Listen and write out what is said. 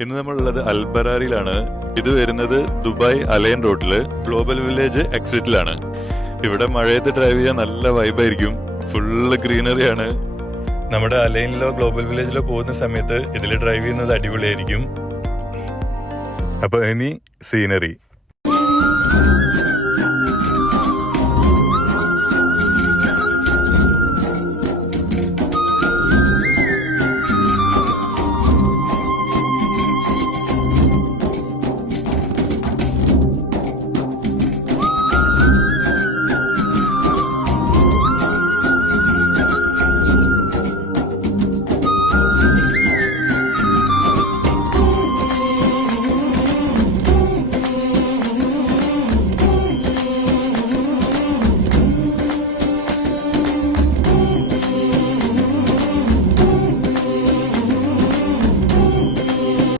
ഇന്ന് നമ്മളുള്ളത് അൽബറാറിയിലാണ്. ഇത് വരുന്നത് ദുബായ് അലൈൻ റോഡില് ഗ്ലോബൽ വില്ലേജ് എക്സിറ്റിലാണ്. ഇവിടെ മഴയത്ത് ഡ്രൈവ് ചെയ്യാൻ നല്ല വൈബായിരിക്കും. ഫുള്ള് ഗ്രീനറിയാണ്. നമ്മുടെ അലൈനിലോ ഗ്ലോബൽ വില്ലേജിലോ പോകുന്ന സമയത്ത് ഇതിൽ ഡ്രൈവ് ചെയ്യുന്നത് അടിപൊളിയായിരിക്കും. അപ്പോൾ ഇനി സീനറി.